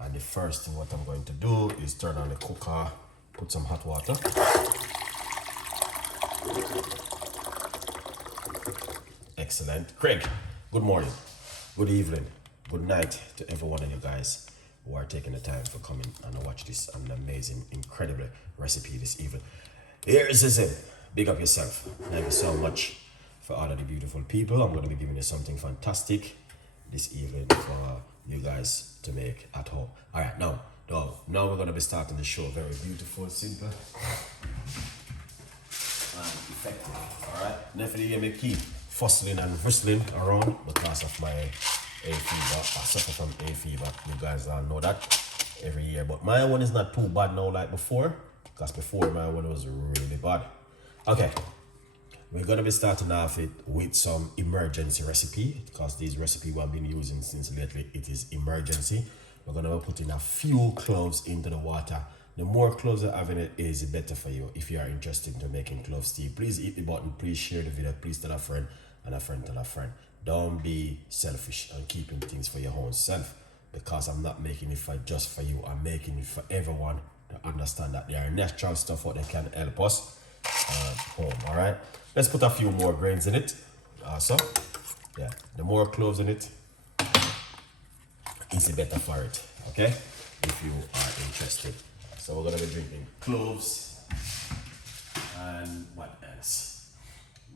And the first thing what I'm going to do is turn on the cooker, put some hot water. Excellent. Craig, good morning, good evening, good night to every one of you guys who are taking the time for coming and watch this an amazing, incredible recipe this evening. Here is it. Big up yourself. Thank you so much for all of the beautiful people. I'm going to be giving you something fantastic this evening for you guys to make at home. All right, now we're going to be starting the show. Very beautiful, simple, and effective. All right, definitely hear me keep fussling and whistling around because of my hay fever. I suffer from hay fever. You guys all know that every year, but my one is not too bad now like before, because before my one was really bad. Okay, we're gonna be starting off it with some emergency recipe, because these recipe we've been using since lately, it is emergency. We're gonna be putting a few cloves into the water. The more cloves you have in it is better for you. If you are interested in making cloves tea, please hit the button, please share the video, please tell a friend, and a friend tell a friend. Don't be selfish and keeping things for your own self, because I'm not making it for just for you. I'm making it for everyone to understand that there are natural stuff that can help us home. All right, let's put a few more grains in it. Also, yeah, the more cloves in it is better for it. Okay, if you are interested. So we're gonna be drinking cloves and what else?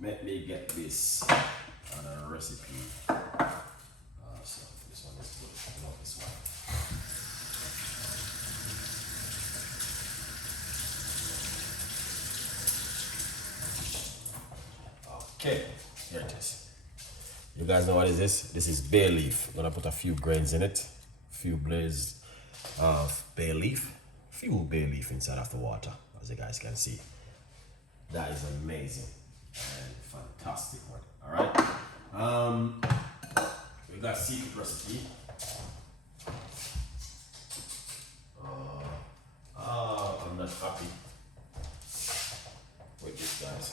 Let me get this on a recipe. So this one is good. I love this one. Okay, here it is. You guys know what is this? This is bay leaf. I'm gonna put a few grains in it, a few blades of bay leaf, few bay leaf inside of the water, as you guys can see. That is amazing and fantastic one. All right. We got secret recipe. I'm not happy with this, guys.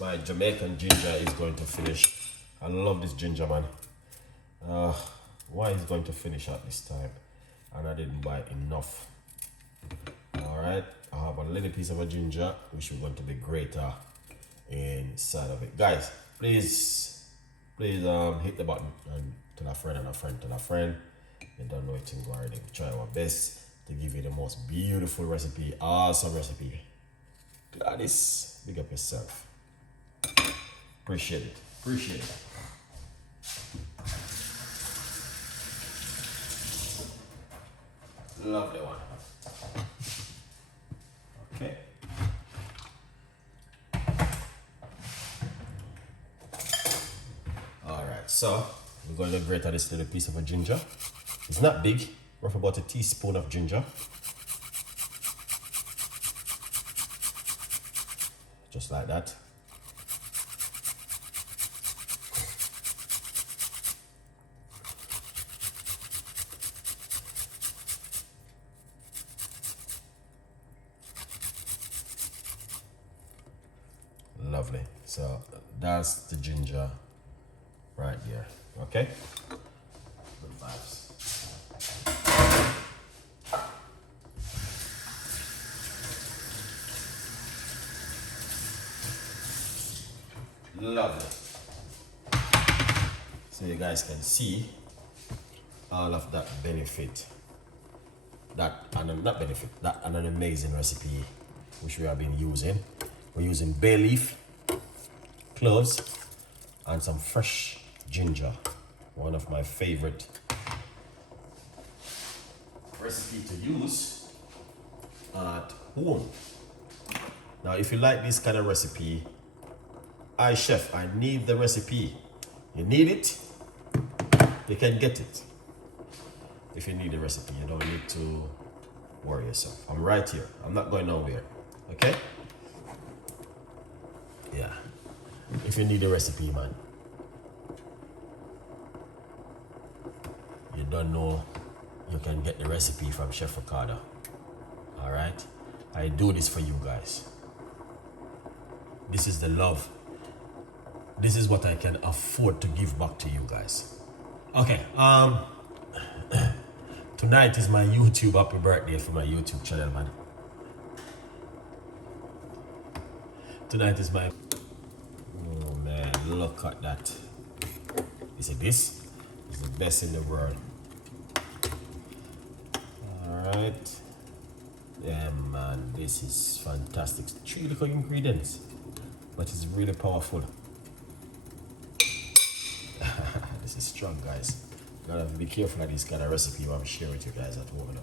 My Jamaican ginger is going to finish. I love this ginger, man. Why is going to finish at this time? And I didn't buy enough. All right, I have a little piece of a ginger, which is going to be greater inside of it. Guys, please hit the button and tell a friend and a friend tell a friend. You don't know it already. We try our best to give you the most beautiful recipe, awesome recipe. Gladys, big up yourself. Appreciate it. Appreciate it. Lovely one. Okay. All right, so we're going to grate this little piece of a ginger. It's not big, rough about a teaspoon of ginger. Just like that. Lovely. So that's the ginger right there. Okay. Good vibes. Lovely. So you guys can see all of that benefit. That and an amazing recipe which we have been using. We're using bay leaf, cloves, and some fresh ginger. One of my favorite recipe to use at home. Now, if you like this kind of recipe, chef, I need the recipe. You need it, you can get it. If you need the recipe, you don't need to worry yourself. I'm right here. I'm not going nowhere. Okay? Yeah. If you need the recipe, man, you don't know, you can get the recipe from Chef Ricardo. All right? I do this for you guys. This is the love. This is what I can afford to give back to you guys. Okay, Tonight is my YouTube happy birthday for my YouTube channel, man. Tonight is my... Oh man, look at that. You see this? It's the best in the world. Alright. Yeah man, this is fantastic. 3 little ingredients, but it's really powerful. This is strong, guys. You gotta be careful of this kind of recipe I'm sharing with you guys at home.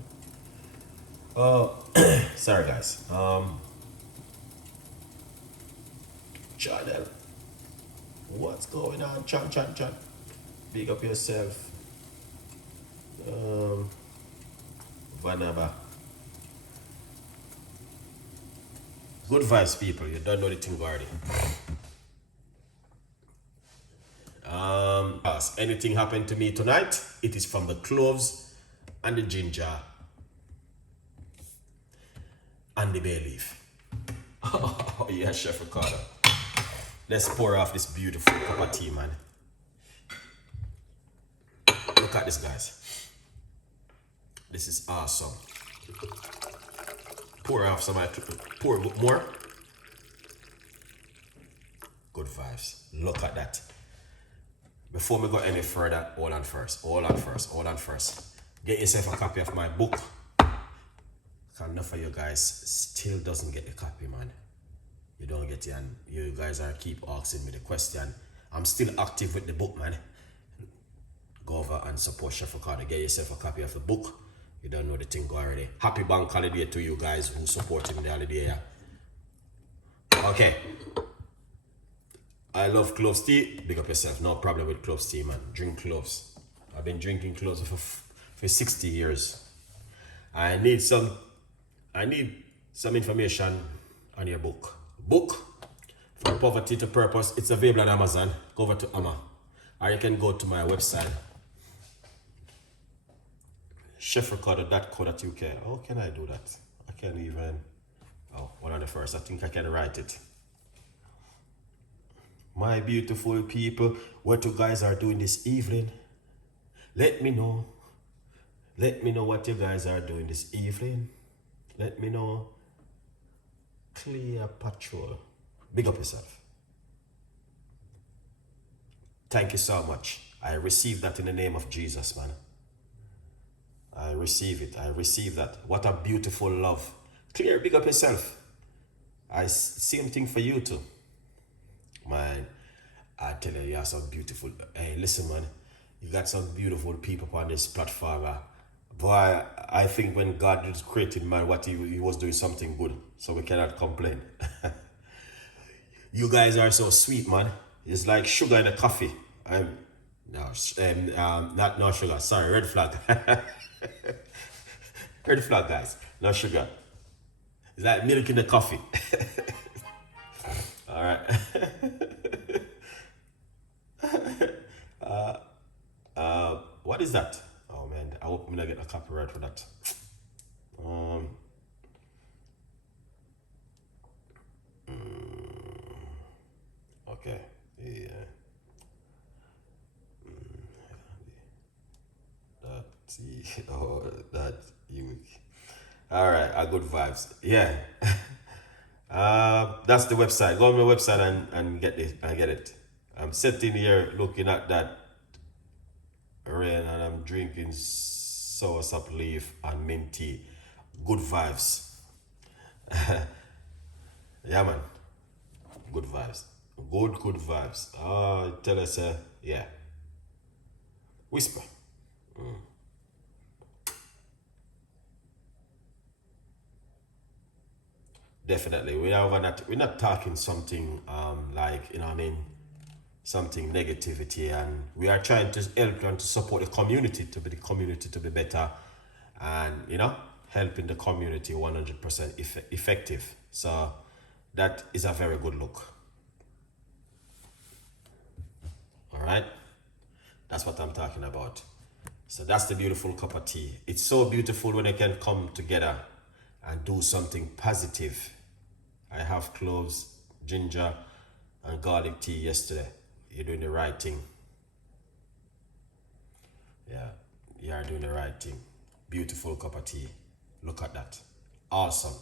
Oh, sorry guys. Channel. What's going on? Chan. Big up yourself. Vanaba. Good vibes, people. You don't know the thing already. Has anything happened to me tonight? It is from the cloves and the ginger and the bay leaf. Oh yeah, Chef Ricardo. Let's pour off this beautiful cup of tea, man. Look at this, guys. This is awesome. Pour off some, pour more. Good vibes. Look at that. Before we go any further, hold on first. Get yourself a copy of my book. Enough of you guys still doesn't get the copy, man. You don't get it, and you guys are keep asking me the question. I'm still active with the book, man. Go over and support Chef Ricardo. Get yourself a copy of the book. You don't know the thing already. Happy bank holiday to you guys who supporting the holiday. Yeah? Okay. I love cloves tea. Big up yourself. No problem with cloves tea, man. Drink cloves. I've been drinking cloves for 60 years. I need some information on your book. Book From Poverty to Purpose. It's available on Amazon. Go over to Amazon. Or you can go to my website. chefricardo.co.uk. How can I do that? I can't even... Oh, one on the first. I think I can write it. My beautiful people, what you guys are doing this evening, let me know. Let me know what you guys are doing this evening. Let me know. Clear patrol. Big up yourself. Thank you so much. I receive that in the name of Jesus, man. I receive it. I receive that. What a beautiful love. Clear, big up yourself. Same thing for you too. Man, I tell you, you are some beautiful. Hey, listen, man, you got some beautiful people on this platform. Boy, I think when God was creating man, what he was doing something good, so we cannot complain. You guys are so sweet, man. It's like sugar in a coffee. Not no sugar. Sorry, red flag. Red flag, guys. No sugar. It's like milk in the coffee. All right. What is that? Oh man, I hope I'm gonna get a copyright for that. Okay. Yeah. That you. All right. Good vibes. Yeah. That's the website. Go on my website and get it. I get it. I'm sitting here looking at that rain and I'm drinking soursop leaf and mint tea. Good vibes. Yeah, man. Good vibes. Good vibes. Tell us, yeah. Whisper. Definitely. We're not talking something like, you know what I mean, something negativity, and we are trying to help and to support the community to be better, and you know, helping the community 100% effective. So that is a very good look. All right, that's what I'm talking about. So that's the beautiful cup of tea. It's so beautiful when they can come together and do something positive. I have cloves, ginger, and garlic tea yesterday. You're doing the right thing. Yeah, you are doing the right thing. Beautiful cup of tea. Look at that. Awesome.